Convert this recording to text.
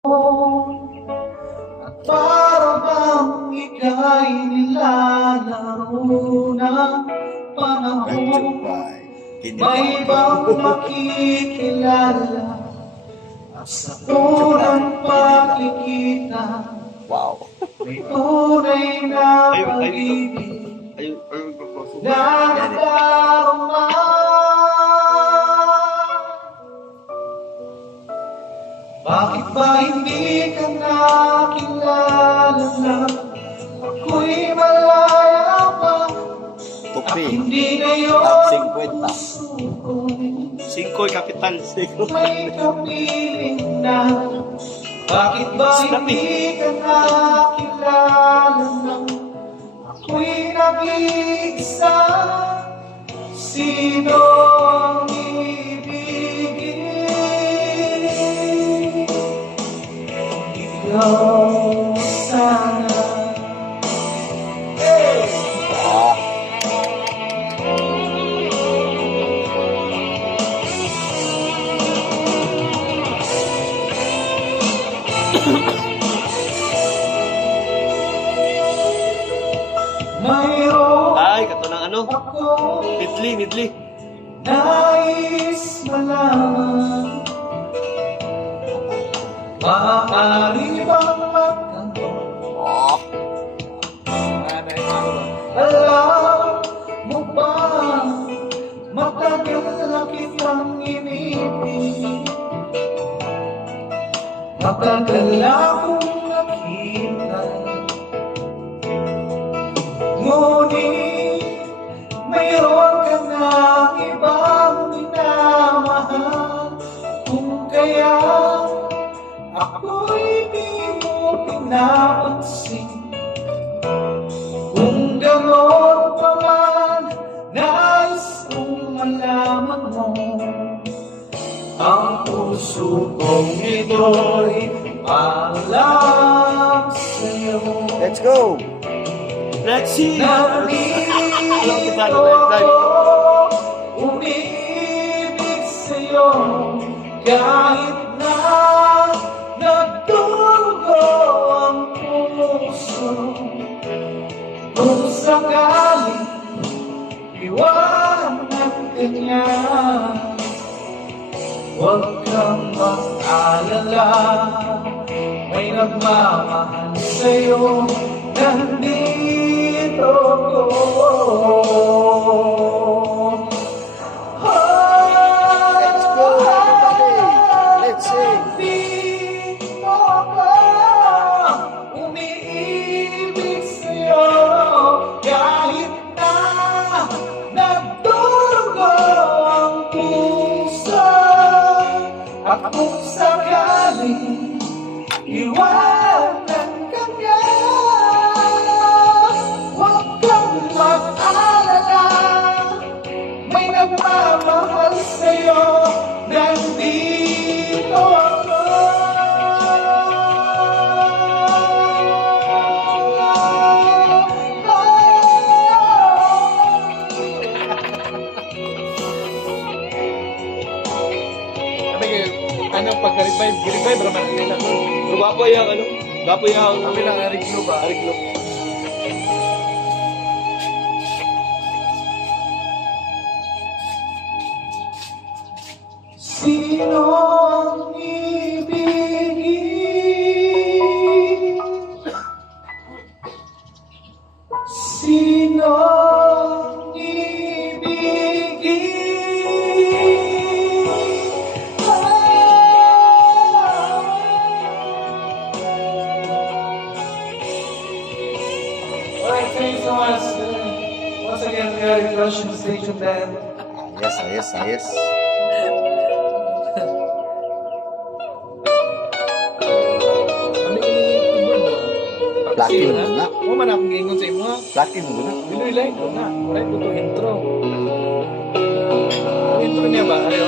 At para bang ika'y nilalaro ng panahon, may ibang makikilala at sa unang pagkikita, may tunay na pag-ibig na nadarama. Bakit ba hindi ka nakilala na ako'y malaya pa at hindi ngayon puso ko'y 5 kapitan. may kapiling na? Bakit ba hindi ka nakilala na ako'y nag-iisa? Sino ang ibigin? Ikaw sana. Mayroon Ay, kato ng ano? ako Midli. nais malaman, maaari bang magtanong? Alam mo ba, matagal na kitang inibig, matagal akong nakita, ngunit mayroon ka ng ibang minamahal. Kung kaya ako'y di mo pinapansin, kung gano'n pa man, nais kong malaman mo, ang puso kong ito'y paalam sa'yo. Let's go! Let's see! Narito ako, umiibig sa'yo, kahit na nagdurugo ang puso. Kung sakaling iwanan ka niya, huwag kang mag-alala, may nagmamahal sa'yo, nandito ko. Let's go, everybody! Let's sing! Nandito ka, umiibig sa'yo, kahit na nagdurugo ang puso. At kung sakaling iwanan ka niya, huwag kang mag-alala, may nagmamahal sa'yo, nandito ako. Ano pagka-revive raman nila ko. Gwapo yung ano? Gwapo yung... Kami lang ariglo ba? Ariglo. Sino ang ibigin? Sino ang ibigin? Alright, thank you so much. Once again, we are in Russian Station Band. Ayos. Ano yung Platin mo na. mo man akong gingon sa imo ha. Platin mo na. Biloy ko na. Right ko to intro. Ang intro niya ba? Ayo.